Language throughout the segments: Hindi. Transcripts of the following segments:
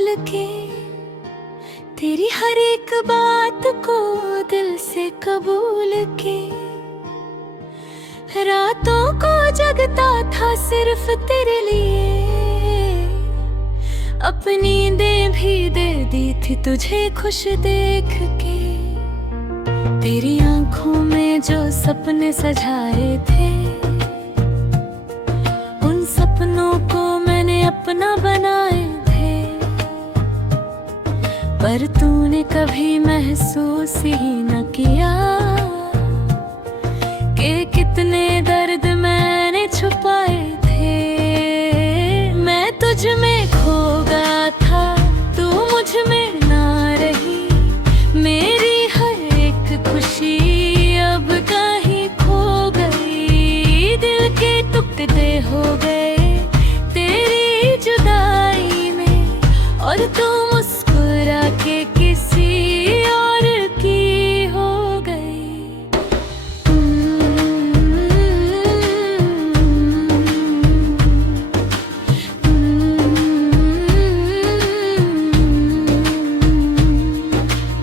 भूल के, तेरी हर एक बात को दिल से कबूल के, रातों को जगता था सिर्फ तेरे लिए, अपनी नींदें भी दे दी थी तुझे खुश देख के। तेरी आंखों में जो सपने सजाए थे, उन सपनों को मैंने अपना बनाए थे, पर तूने कभी महसूस ही न किया कि कितने दर्द मैंने छुपाए थे। मैं तुझ में खो गया था, तू मुझ में ना रही, मेरी हर एक खुशी अब कहीं खो गई। दिल के टुकड़े हो गए तेरी जुदाई में, और तू मुस्कुरा के किसी और की हो गई।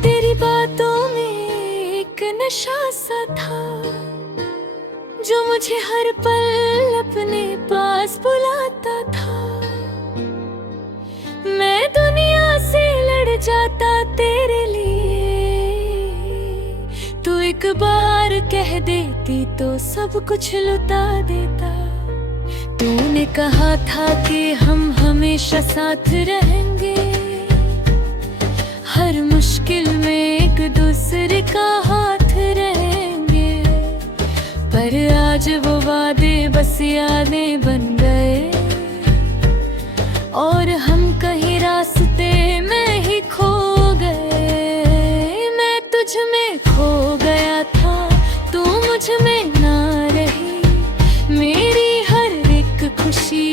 तेरी बातों में एक नशा सा था, जो मुझे हर पल अपने पास बुलाता था। मैं दुनिया से लड़ जाता तेरे लिए, तू एक बार कह देती तो सब कुछ लुटा देता। तूने कहा था कि हम हमेशा साथ रहेंगे, हर मुश्किल में एक दूसरे का हाथ रहेंगे, पर आज वो वादे बस यादें बन गए, और हम कहीं रास्ते में ही खो गए। मैं तुझ में खो गया था, तू मुझ में ना रही, मेरी हर एक खुशी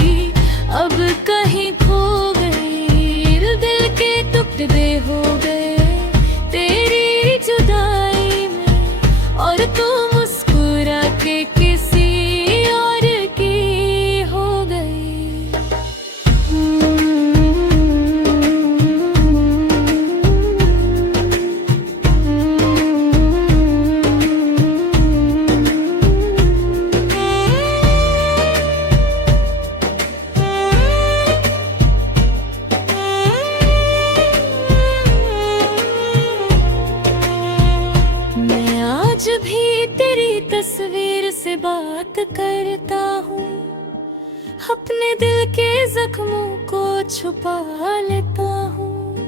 अब कहीं खो गई। दिल के टुकड़े हो गए तेरी जुदाई में, और तू मुस्कुरा के किसी और की हो गई। मैं आज भी तेरी तस्वीर से बात करता हूँ, अपने दिल के जख्मों को छुपा लेता हूँ,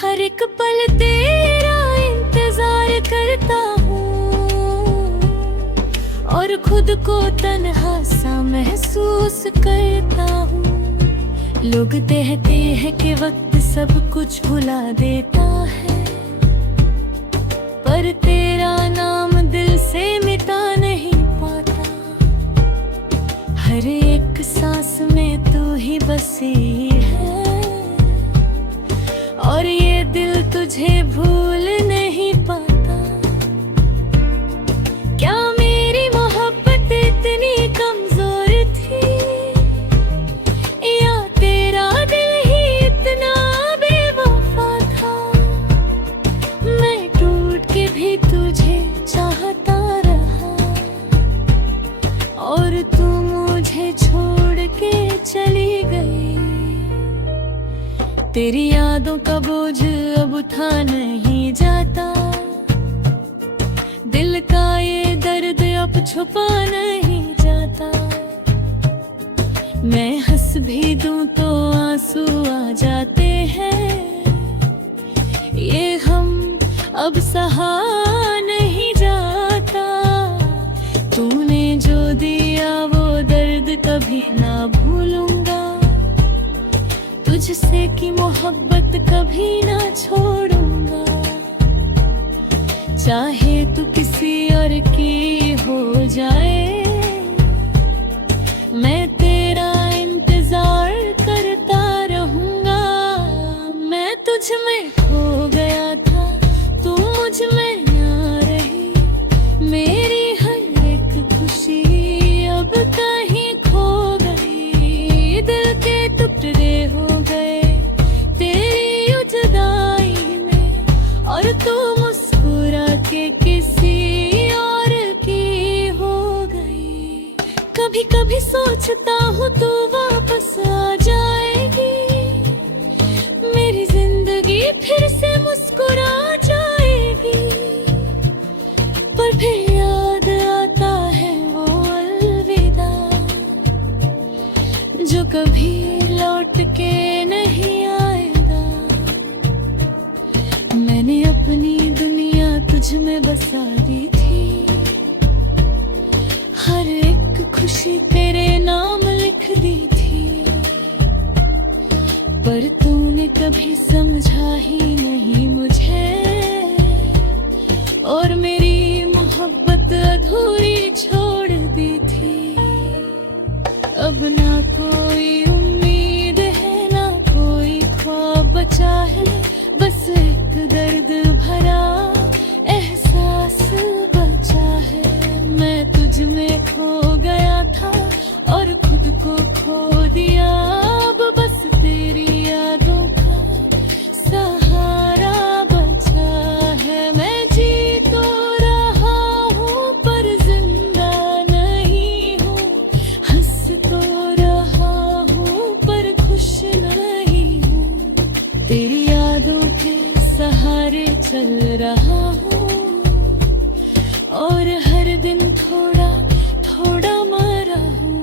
हर एक पल तेरा इंतजार करता हूँ, और खुद को तन्हा सा महसूस करता हूँ। लोग कहते हैं कि वक्त सब कुछ भुला देता है, पर तेरा नाम दिल से मिटा नहीं पाता। हर एक सांस में तू ही बसी है, और ये दिल तुझे भूल नहीं पाता। क्या मेरी मोहब्बत इतनी कमजोर थी, या तेरा दिल ही इतना बेवफा था। मैं टूट के भी तुझे चाहता रहा, और तू मुझे छोड़ के चली गई। तेरी यादों का बोझ अब उठा नहीं जाता, दिल का ये दर्द अब छुपा नहीं जाता। मैं हंस भी दूं तो आंसू आ जाते हैं, ये हम अब सहा नहीं जाता। तूने जो दिया वो दर्द कभी ना भूलूंगा, तुझसे की मोहब्बत कभी ना छोड़ूंगा। चाहे तू किसी और की हो जाए, मैं तेरा इंतजार करता रहूंगा। मैं तुझ में खो गया था, तू मुझ में ना रही, मेरी हर एक खुशी अब कहीं खो गई। दिल के टुकड़े हो गए तेरे फिर से मुस्कुरा जाएगी, पर फिर याद आता है वो अलविदा जो कभी लौट के नहीं आएगा। मैंने अपनी दुनिया तुझ में बसा दी थी, हर एक खुशी तेरे नाम लिख दी थी, पर तूने कभी समझा ही नहीं मुझे, और मेरी मोहब्बत अधूरी छोड़ दी थी। अब ना कोई उम्मीद है, ना कोई ख्वाब बचा है, बस एक दर्द भरा एहसास बचा है। मैं तुझ में खो गया था और खुद को खो दिया, अब बस तेरी यादों का सहारा बचा है। मैं जी तो रहा हूँ पर जिंदा नहीं हूँ, हंस तो रहा हूँ पर खुश नहीं हूँ, तेरी यादों के सहारे चल रहा हूँ, और हर दिन थोड़ा थोड़ा मरा हूँ।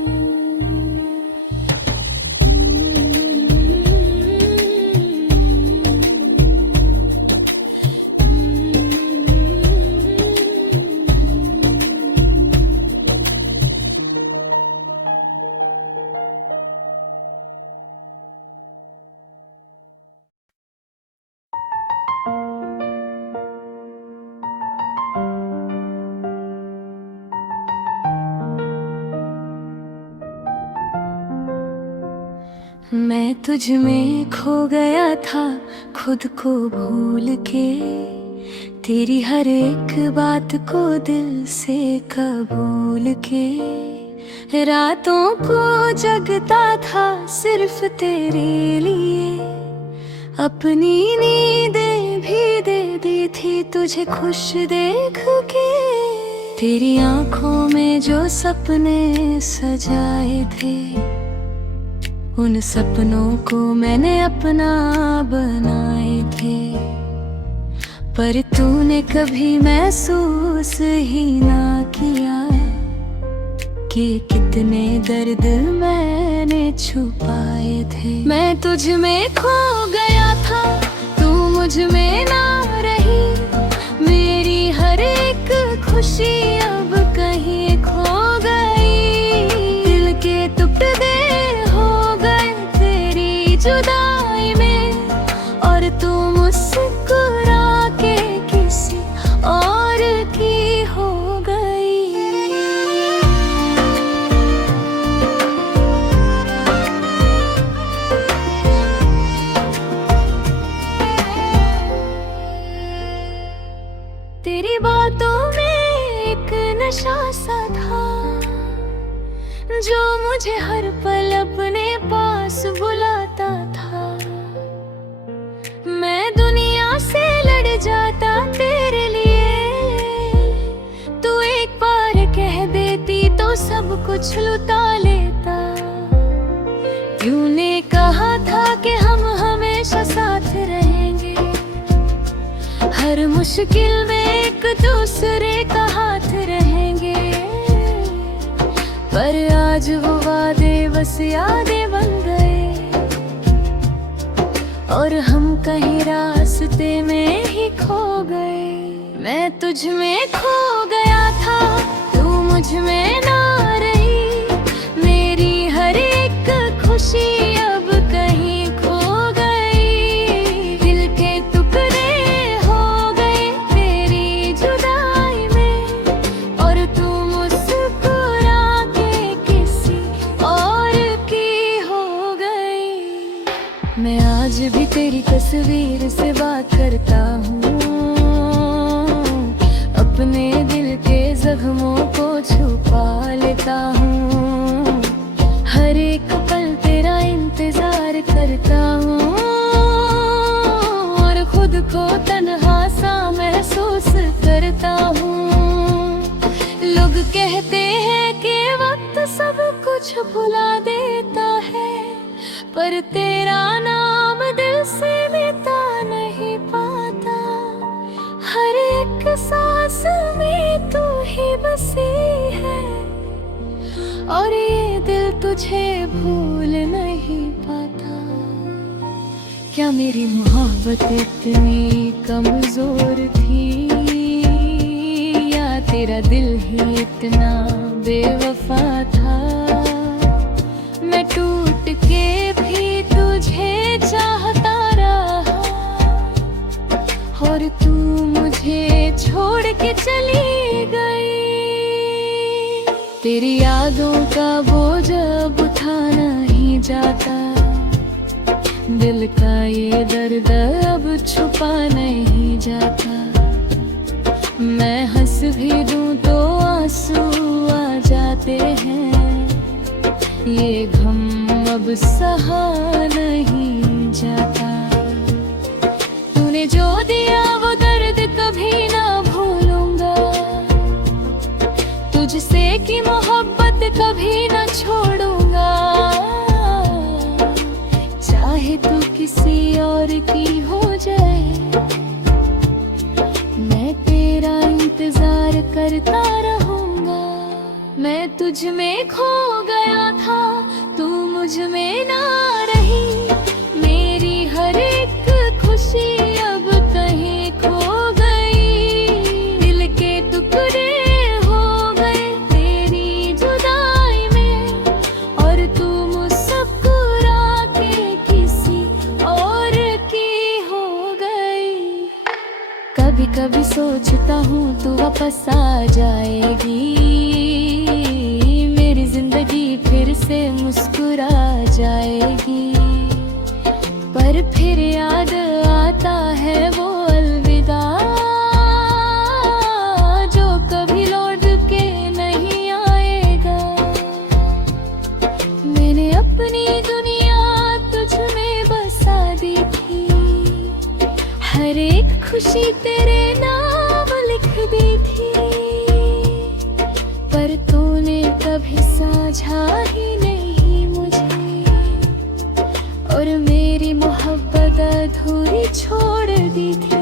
मैं तुझ में खो गया था खुद को भूल के, तेरी हर एक बात को दिल से कबूल के, रातों को जगता था सिर्फ तेरे लिए, अपनी नींदें भी दे दी थी तुझे खुश देख के। तेरी आंखों में जो सपने सजाए थे, उन सपनों को मैंने अपना बनाए थे, पर तूने कभी महसूस ही ना किया कि कितने दर्द मैंने छुपाए थे। मैं तुझ में खो गया था, तू मुझ में ना रही, मेरी हर एक खुशी अब कहीं खो गई, दिल के टुकड़े जुदाई में, और तू मुस्कुरा के किसी और की हो गई। तेरी बातों में एक नशा सा था, जो मुझे हर पल अपने पास बुलाता था। मैं दुनिया से लड़ जाता तेरे लिए, तू एक बार कह देती तो सब कुछ लुटा लेता। तूने कहा था कि हम हमेशा साथ रहेंगे, हर मुश्किल में एक दूसरे का हाथ रहेंगे, पर आज वो वादे बस यादें बन गए, और हम कहीं रास्ते में ही खो गए। मैं तुझ में खो गया था, तू मुझ में ना रही, मेरी हर एक खुशी अब कहीं खो गई, दिल के टुकड़े हो गए तेरी जुदाई में, और तू मुस्कुरा के किसी और की हो गई। मैं आज भी तेरी तस्वीर से बात करता हूँ, अपने दिल के जख्मों को छुपा लेता हूँ, हर एक पल तेरा इंतजार करता हूँ, और खुद को तन्हा सा महसूस करता हूँ। लोग कहते हैं कि वक्त सब कुछ भुला देता है, पर तेरा नाम दिल से मिटा नहीं। और ये दिल तुझे भूल नहीं पाता। क्या मेरी मोहब्बत इतनी कमजोर थी, या तेरा दिल ही इतना बेवफा था। मैं टूट के भी तुझे चाहता रहा, और तू मुझे छोड़ के चली गई। तेरी यादों का बोझ अब उठा नहीं जाता, दिल का ये दर्द अब छुपा नहीं जाता। मैं हंस भी दूं तो आंसू आ जाते हैं, ये गम अब सहा नहीं जाता। तूने जो दिया वो दर्द कभी ना भूलूंगा, तुझसे की मोहब्बत कभी ना छोड़ूंगा। चाहे तू किसी और की हो जाए, मैं तेरा इंतजार करता रहूंगा। मैं तुझ में खो गया था, तू मुझ में ना रही। मेरी हर एक खुशी अब कहीं खो गई। दिल के टुकड़े हो गए तेरी जुदाई में, और तू मुस्कुरा के किसी और की हो गई। कभी कभी सोचता हूँ तू वापस आ जाएगी, मेरी जिंदगी फिर से मुस्कुरा जाएगी। पर फिर याद आता है वो अलविदा, जो कभी लौट के नहीं आएगा। मैंने अपनी दुनिया तुझ में बसा दी थी, हर एक खुशी तेरे नाम लिख दी थी। पर तूने कभी समझा ही नहीं मुझे, और मेरी मोहब्बत अधूरी छोड़ दी थी।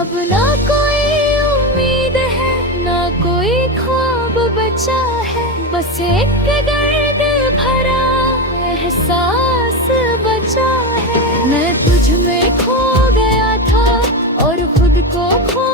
अब ना कोई उम्मीद है, ना कोई ख्वाब बचा है, बस एक दर्द भरा एहसास बचा है। मैं तुझ में खो गया था और खुद को खो